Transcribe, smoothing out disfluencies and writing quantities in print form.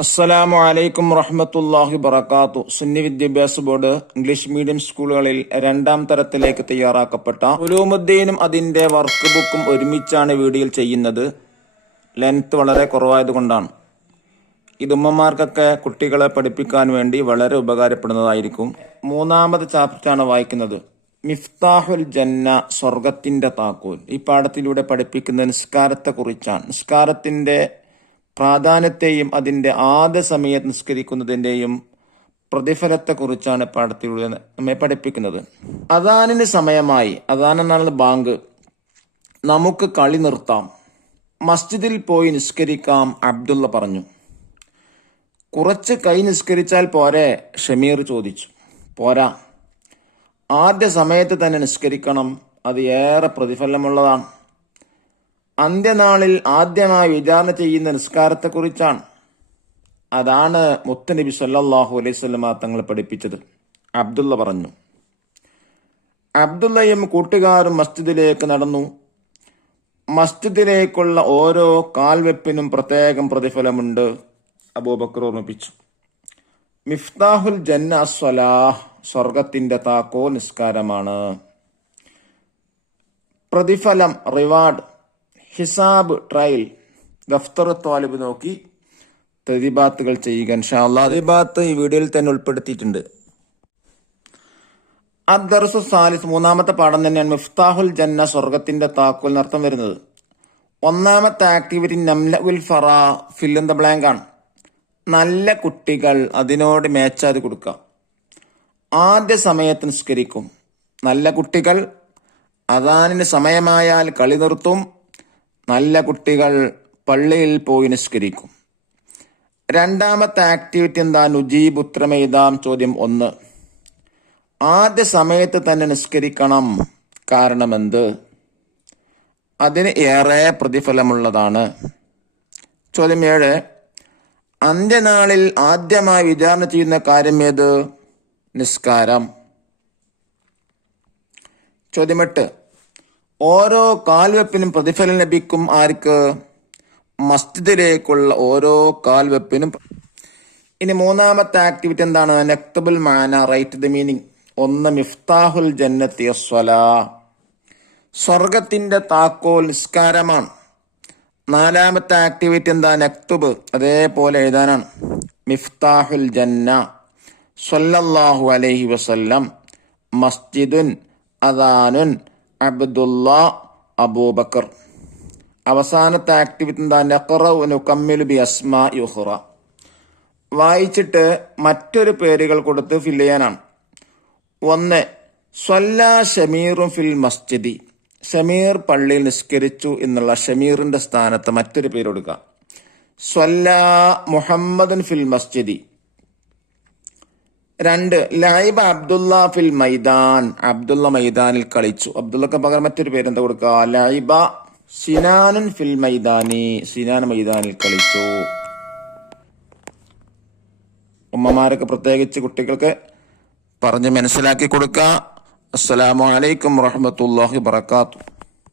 അസ്സലാമു അലൈക്കും വറഹ്മത്തുള്ളാഹി വബറകാതുഹു. സുന്നി വിദ്യാഭ്യാസ ബോർഡ് ഇംഗ്ലീഷ് മീഡിയം സ്കൂളുകളിൽ 2ാം തരത്തിലേക്ക് തയ്യാറാക്കപ്പെട്ട ഉലൂമുദ്ദീനും അതിന്റെ വർക്ക് ബുക്കും ഒരുമിച്ചാണ് വീഡിയോയിൽ ചെയ്യുന്നത്. ലെങ്ത് വളരെ കുറവായതുകൊണ്ടാണ്. ഇത് ഉമ്മമാർക്കൊക്കെ കുട്ടികളെ പഠിപ്പിക്കാൻ വേണ്ടി വളരെ ഉപകാരപ്പെടുന്നതായിരിക്കും. 3ാമത് ചാപ്റ്ററാണ് വായിക്കുന്നത്. മിഫ്താഹുൽ ജന്ന, സ്വർഗത്തിന്റെ താക്കോൽ. ഈ പാഠത്തിലൂടെ പഠിപ്പിക്കുന്ന നിസ്കാരത്തെക്കുറിച്ചാണ്. നിസ്കാരത്തിന്റെ പ്രാധാന്യത്തെയും അതിന്റെ ആദ്യ സമയത്ത് നിസ്കരിക്കുന്നതിന്റെയും പ്രതിഫലത്തെക്കുറിച്ചാണ് പാഠത്തിലൂടെ നമ്മെ പഠിപ്പിക്കുന്നത്. അദാനിന് സമയമായി. അദാൻ എന്നാണ് ബാങ്ക്. നമുക്ക് കളി നിർത്താം, മസ്ജിദിൽ പോയി നിസ്കരിക്കാം, അബ്ദുള്ള പറഞ്ഞു. കുറച്ച് കൈ നിസ്കരിച്ചാൽ പോരെ? ഷമീർ ചോദിച്ചു. പോരാ, ആദ്യ സമയത്ത് തന്നെ നിസ്കരിക്കണം. അത് ഏറെ പ്രതിഫലമുള്ളതാണ്. അന്ത്യനാളിൽ ആദ്യമായി വിചാരണ ചെയ്യുന്ന നിസ്കാരത്തെക്കുറിച്ചാണ്. അതാണ് മുത്തുനബി സല്ലല്ലാഹു അലൈഹി വസല്ലം തങ്ങൾ പഠിപ്പിച്ചത്, അബ്ദുള്ള പറഞ്ഞു. അബ്ദുള്ളയും കൂട്ടുകാരും മസ്ജിദിലേക്ക് നടന്നു. മസ്ജിദിലേക്കുള്ള ഓരോ കാൽവെപ്പിനും പ്രത്യേകം പ്രതിഫലമുണ്ട്, അബൂബക്കർ ഓർമ്മിപ്പിച്ചു. മിഫ്താഹുൽ ജന്ന അസ്സലാഹ്, സ്വർഗത്തിന്റെ താക്കോൽ നിസ്കാരമാണ്. പ്രതിഫലം, റിവാർഡ്, ഹിസാബ്, ട്രയൽ. ദഫ്തർ ത്വാലിബ് നോക്കി തദ്ബീബാത്തുകൾ ചെയ്യുക. ഇൻഷാ അല്ലാഹ് തദ്ബീബാത്ത് ഈ വീഡിയോയിൽ തന്നെ ഉൾപ്പെടുത്തിയിട്ടുണ്ട്. അദ്ദർസു സാലിസ്, 3ാമത്തെ പാഠം തന്നെയാണ് മിഫ്താഹുൽ ജന്ന, സ്വർഗത്തിന്റെ താക്കോൽ എന്നർത്ഥം വരുന്നത്. 1ാമത്തെ ആക്ടിവിറ്റി നംലഉൽ ഫറാ, ഫിൽ ഇൻ ദ ബ്ലാങ്ക് ആണ്. നല്ല കുട്ടികൾ, അതിനോട് മേച്ചാത് കൊടുക്കുക. ആദ്യ സമയത്ത് നിസ്കരിക്കും. നല്ല കുട്ടികൾ അദാനിന് സമയമായാൽ കളി നിർത്തും. നല്ല കുട്ടികൾ പള്ളിയിൽ പോയി നിസ്കരിക്കും. 2ാമത്തെ ആക്ടിവിറ്റി എന്താ? നുജീബ്, ഉത്തരമെഴുതാം. ചോദ്യം 1. ആദ്യ സമയത്ത് തന്നെ നിസ്കരിക്കണം, കാരണം എന്ത്? അതിന് ഏറെ പ്രതിഫലമുള്ളതാണ്. ചോദ്യം 7. അന്ത്യനാളിൽ ആദ്യമായി വിചാരണ ചെയ്യുന്ന കാര്യം ഏത്? നിസ്കാരം. ചോദ്യം 8. ഓരോ കാൽവെപ്പിനും പ്രതിഫലം ലഭിക്കും. ആർക്ക്? മസ്ജിദിലേക്കുള്ള ഓരോ കാൽവെപ്പിനും. ഇനി 3ാമത്തെ ആക്ടിവിറ്റി എന്താണ്? നക്തബുൽ മാന, റൈറ്റ് ദ മീനിങ്. 1. മിഫ്താഹുൽ ജന്നത്തി അസ്സലാ, സ്വർഗത്തിന്റെ താക്കോൽ നിസ്കാരമാണ്. 4ാമത്തെ ആക്ടിവിറ്റി എന്താ? നക്തുബ്, അതേപോലെ എഴുതാനാണ്. മിഫ്താഹുൽ ജന്ന സ്വല്ലല്ലാഹു അലൈഹി വസല്ലം, മസ്ജിദുൻ, അദാനുൻ, അബ്ദുള്ള, അബൂബക്കർ. അവസാനത്തെ ആക്ടിവിറ്റി എന്താ? നഖറഉ നുകമ്മിലു ബി അസ്മാഇ ഉഖറ, വായിച്ചിട്ട് മറ്റൊരു പേരുകൾ കൊടുത്ത് ഫില്ല് ചെയ്യാനാണ്. 1. സ്വല്ലാ ഷമീറുൻ ഫിൽ മസ്ജിദി, ഷമീർ പള്ളിയിൽ നിസ്കരിച്ചു എന്നുള്ള ഷമീറിന്റെ സ്ഥാനത്ത് മറ്റൊരു പേര് കൊടുക്കുക. സ്വല്ലാ മുഹമ്മദുൻ ഫിൽ മസ്ജിദി. 2. ലൈബ അബ്ദുള്ള ഫിൽ മൈദാൻ, അബ്ദുള്ള മൈദാനിൽ കളിച്ചു. അബ്ദുള്ളക്ക് പകരം മറ്റൊരു പേരെന്താ കൊടുക്കുക? ലൈബ സിനാനുൻ ഫിൽ മൈദാനി, സിനാൻ മൈദാനിൽ കളിച്ചു. ഉമ്മമാരൊക്കെ പ്രത്യേകിച്ച് കുട്ടികൾക്ക് പറഞ്ഞ് മനസ്സിലാക്കി കൊടുക്കുക. അസ്സലാമു അലൈക്കും വറഹ്മത്തുള്ളാഹി വബറകാതുഹു.